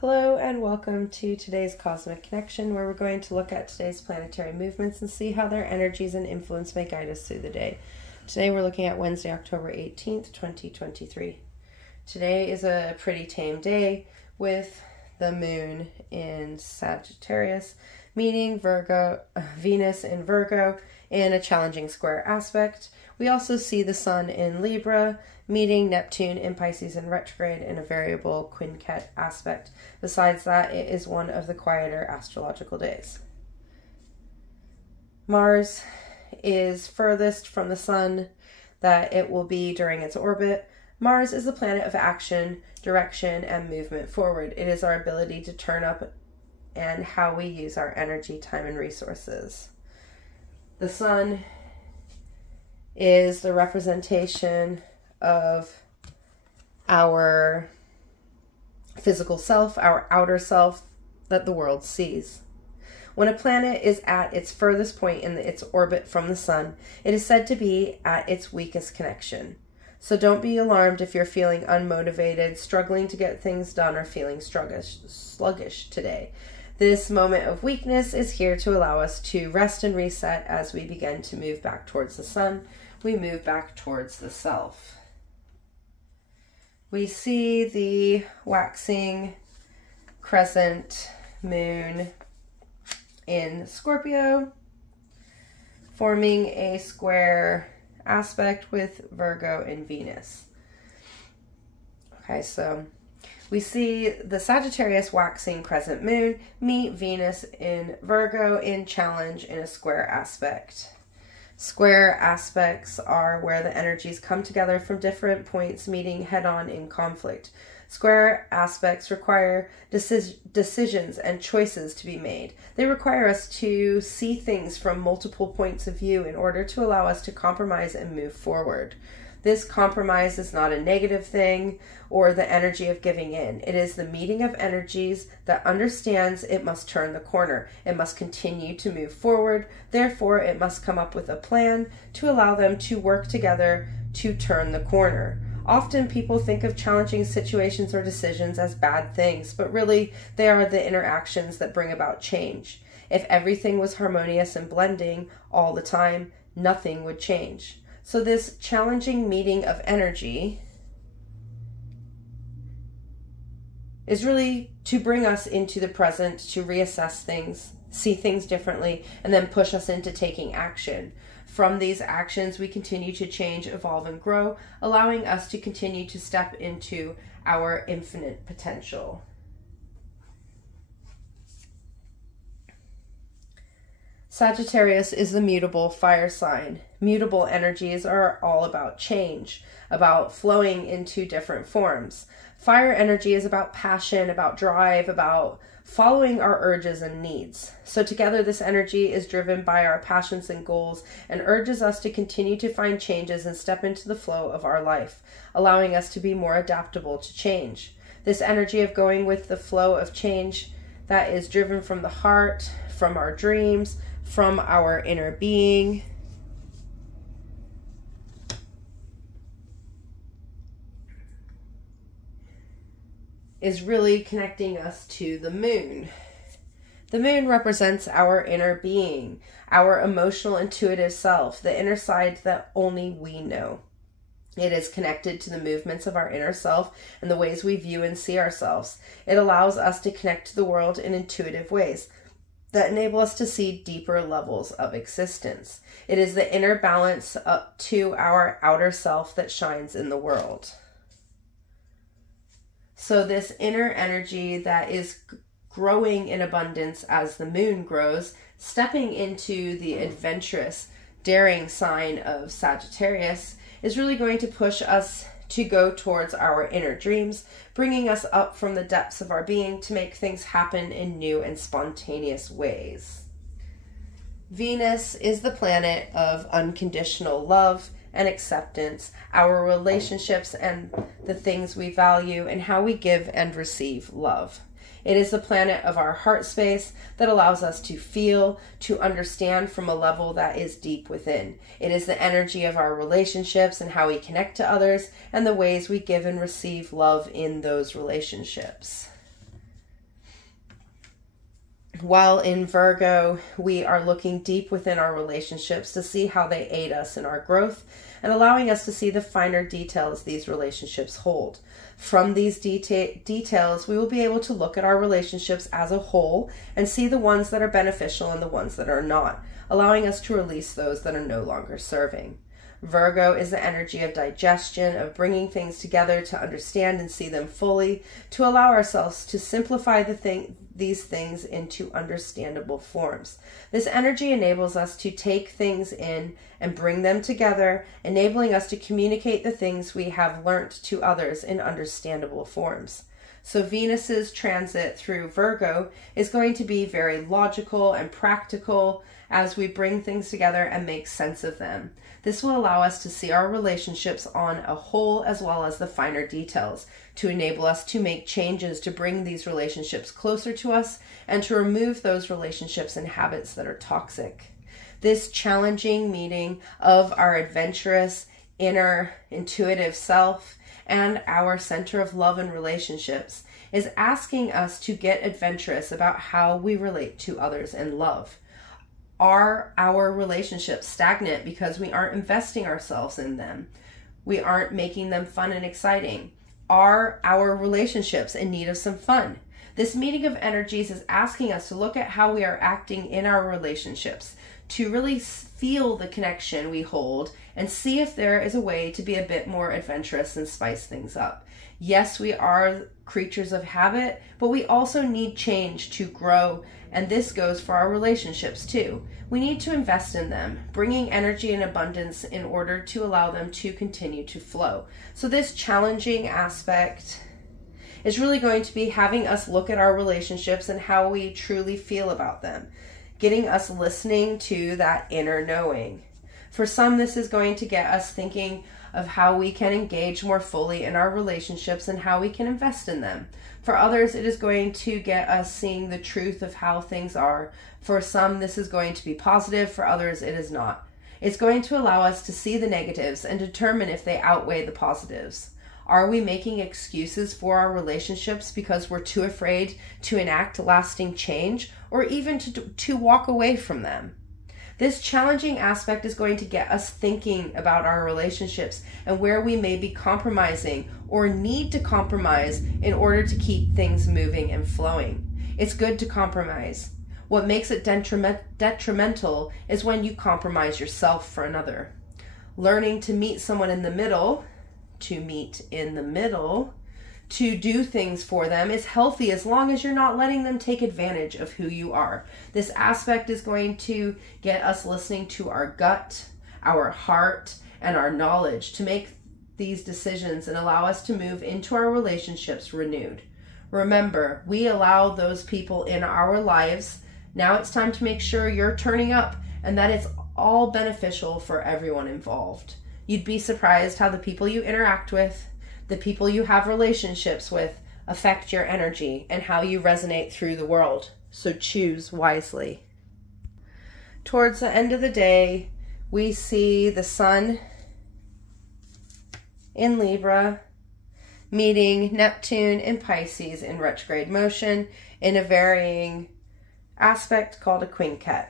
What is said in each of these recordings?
Hello and welcome to today's Cosmic Connection, where we're going to look at today's planetary movements and see how their energies and influence may guide us through the day. Today we're looking at Wednesday, October 18th, 2023. Today is a pretty tame day with the moon in Sagittarius, meeting Venus in Virgo in a challenging square aspect. We also see the sun in Libra, meeting Neptune in Pisces in retrograde in a variable quinquet aspect. Besides that, it is one of the quieter astrological days. Mars is furthest from the sun that it will be during its orbit. Mars is the planet of action, direction, and movement forward. It is our ability to turn up and how we use our energy, time, and resources. The sun is the representation of our physical self, our outer self that the world sees. When a planet is at its furthest point in its orbit from the sun, it is said to be at its weakest connection. So don't be alarmed if you're feeling unmotivated, struggling to get things done, or feeling sluggish today. This moment of weakness is here to allow us to rest and reset as we begin to move back towards the sun. We move back towards the self. We see the waxing crescent moon in Scorpio, forming a square aspect with Virgo and Venus. Okay, so we see the Sagittarius waxing crescent moon meet Venus in Virgo in challenge in a square aspect. Square aspects are where the energies come together from different points, meeting head-on in conflict. Square aspects require decisions and choices to be made. They require us to see things from multiple points of view in order to allow us to compromise and move forward. This compromise is not a negative thing or the energy of giving in. It is the meeting of energies that understands it must turn the corner. It must continue to move forward. Therefore, it must come up with a plan to allow them to work together to turn the corner. Often people think of challenging situations or decisions as bad things, but really they are the interactions that bring about change. If everything was harmonious and blending all the time, nothing would change. So this challenging meeting of energy is really to bring us into the present, to reassess things, see things differently, and then push us into taking action. From these actions, we continue to change, evolve, and grow, allowing us to continue to step into our infinite potential. Sagittarius is the mutable fire sign. Mutable energies are all about change, about flowing into different forms. Fire energy is about passion, about drive, about following our urges and needs. So together, this energy is driven by our passions and goals and urges us to continue to find changes and step into the flow of our life, allowing us to be more adaptable to change. This energy of going with the flow of change that is driven from the heart, from our dreams, from our inner being, is really connecting us to the moon. The moon represents our inner being, our emotional, intuitive self, the inner side that only we know. It is connected to the movements of our inner self and the ways we view and see ourselves. It allows us to connect to the world in intuitive ways that enable us to see deeper levels of existence. It is the inner balance up to our outer self that shines in the world. So this inner energy that is growing in abundance as the moon grows, stepping into the adventurous, daring sign of Sagittarius, is really going to push us to go towards our inner dreams, bringing us up from the depths of our being to make things happen in new and spontaneous ways. Venus is the planet of unconditional love and acceptance, our relationships and the things we value, and how we give and receive love. It is the planet of our heart space that allows us to feel, to understand from a level that is deep within. It is the energy of our relationships and how we connect to others and the ways we give and receive love in those relationships. While in Virgo, we are looking deep within our relationships to see how they aid us in our growth and allowing us to see the finer details these relationships hold. From these details, we will be able to look at our relationships as a whole and see the ones that are beneficial and the ones that are not, allowing us to release those that are no longer serving. Virgo is the energy of digestion, of bringing things together to understand and see them fully, to allow ourselves to simplify these things into understandable forms. This energy enables us to take things in and bring them together, enabling us to communicate the things we have learnt to others in understandable forms. So Venus's transit through Virgo is going to be very logical and practical as we bring things together and make sense of them. This will allow us to see our relationships on a whole as well as the finer details, to enable us to make changes to bring these relationships closer to us and to remove those relationships and habits that are toxic. This challenging meeting of our adventurous, inner, intuitive self and our center of love and relationships is asking us to get adventurous about how we relate to others in love. Are our relationships stagnant because we aren't investing ourselves in them? We aren't making them fun and exciting. Are our relationships in need of some fun? This meeting of energies is asking us to look at how we are acting in our relationships, to really feel the connection we hold and see if there is a way to be a bit more adventurous and spice things up. Yes, we are creatures of habit, but we also need change to grow, and this goes for our relationships too. We need to invest in them, bringing energy and abundance in order to allow them to continue to flow. So this challenging aspect is really going to be having us look at our relationships and how we truly feel about them, getting us listening to that inner knowing. For some, this is going to get us thinking of how we can engage more fully in our relationships and how we can invest in them. For others, it is going to get us seeing the truth of how things are. For some, this is going to be positive. For others, it is not. It's going to allow us to see the negatives and determine if they outweigh the positives. Are we making excuses for our relationships because we're too afraid to enact lasting change or even to walk away from them? This challenging aspect is going to get us thinking about our relationships and where we may be compromising or need to compromise in order to keep things moving and flowing. It's good to compromise. What makes it detrimental is when you compromise yourself for another. Learning to meet someone in the middle, to do things for them is healthy as long as you're not letting them take advantage of who you are. This aspect is going to get us listening to our gut, our heart, and our knowledge to make these decisions and allow us to move into our relationships renewed. Remember, we allow those people in our lives. Now it's time to make sure you're turning up and that it's all beneficial for everyone involved. You'd be surprised how the people you interact with, the people you have relationships with, affect your energy and how you resonate through the world. So choose wisely. Towards the end of the day, we see the sun in Libra meeting Neptune in Pisces in retrograde motion in a varying aspect called a quinquet.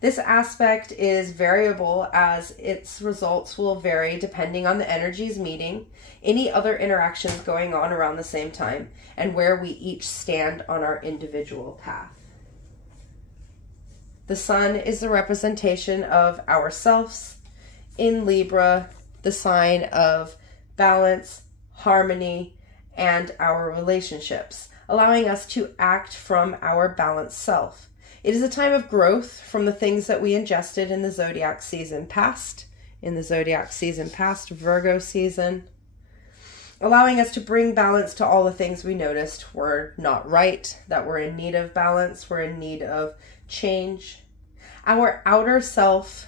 This aspect is variable as its results will vary depending on the energies meeting, any other interactions going on around the same time, and where we each stand on our individual path. The sun is the representation of ourselves in Libra, the sign of balance, harmony, and our relationships, allowing us to act from our balanced self. It is a time of growth from the things that we ingested in the zodiac season past, Virgo season, allowing us to bring balance to all the things we noticed were not right, that we're in need of balance, we're in need of change. Our outer self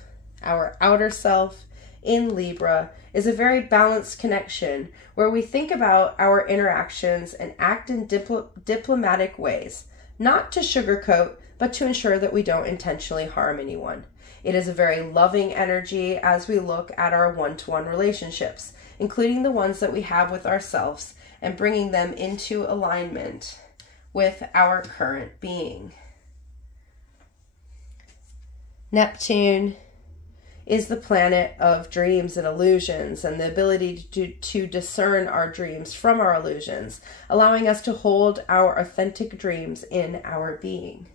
in Libra is a very balanced connection where we think about our interactions and act in diplomatic ways, not to sugarcoat, but to ensure that we don't intentionally harm anyone. It is a very loving energy as we look at our one-to-one relationships, including the ones that we have with ourselves, and bringing them into alignment with our current being. Neptune is the planet of dreams and illusions and the ability to discern our dreams from our illusions, allowing us to hold our authentic dreams in our being.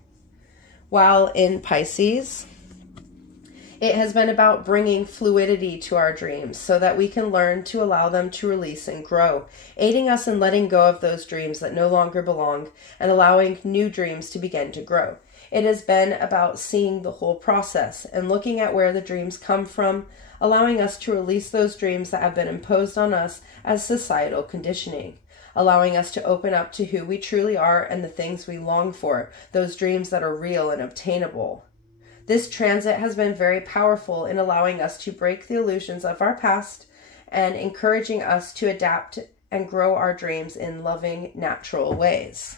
While in Pisces, it has been about bringing fluidity to our dreams so that we can learn to allow them to release and grow, aiding us in letting go of those dreams that no longer belong and allowing new dreams to begin to grow. It has been about seeing the whole process and looking at where the dreams come from, allowing us to release those dreams that have been imposed on us as societal conditioning, allowing us to open up to who we truly are and the things we long for, those dreams that are real and obtainable. This transit has been very powerful in allowing us to break the illusions of our past and encouraging us to adapt and grow our dreams in loving, natural ways.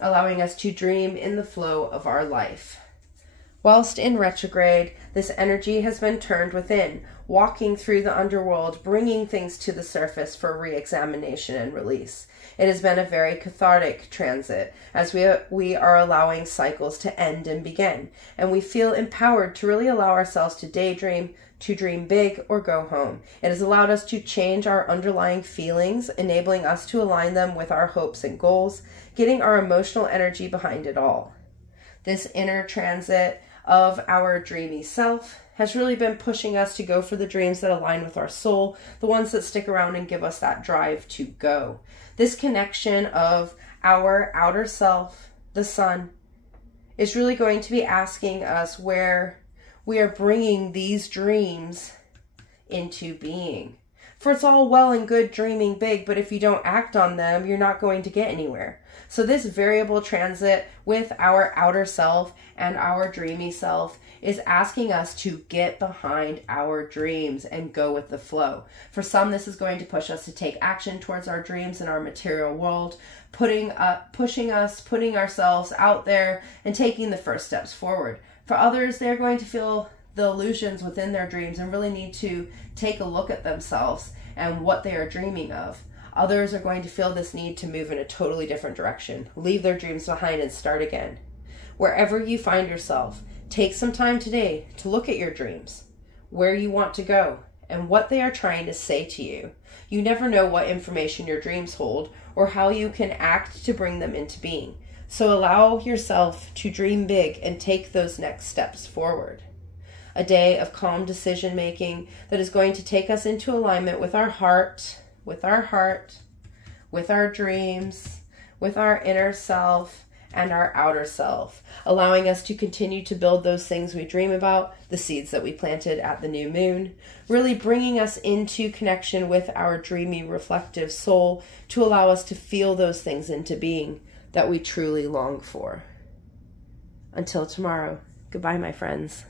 Allowing us to dream in the flow of our life. Whilst in retrograde, this energy has been turned within, walking through the underworld, bringing things to the surface for re-examination and release. It has been a very cathartic transit as we are allowing cycles to end and begin, and we feel empowered to really allow ourselves to daydream, to dream big, or go home. It has allowed us to change our underlying feelings, enabling us to align them with our hopes and goals, getting our emotional energy behind it all. This inner transit of our dreamy self has really been pushing us to go for the dreams that align with our soul, the ones that stick around and give us that drive to go. This connection of our outer self, the sun, is really going to be asking us where we are bringing these dreams into being. For it's all well and good dreaming big, but if you don't act on them, you're not going to get anywhere. So this variable transit with our outer self and our dreamy self is asking us to get behind our dreams and go with the flow. For some, this is going to push us to take action towards our dreams in our material world, pushing ourselves out there and taking the first steps forward. For others, they're going to feel the illusions within their dreams and really need to take a look at themselves and what they are dreaming of. Others are going to feel this need to move in a totally different direction, leave their dreams behind and start again. Wherever you find yourself, take some time today to look at your dreams, where you want to go, and what they are trying to say to you. You never know what information your dreams hold or how you can act to bring them into being. So allow yourself to dream big and take those next steps forward. A day of calm decision making that is going to take us into alignment with our heart, with our dreams, with our inner self and our outer self, allowing us to continue to build those things we dream about, the seeds that we planted at the new moon, really bringing us into connection with our dreamy, reflective soul to allow us to feel those things into being that we truly long for. Until tomorrow, goodbye, my friends.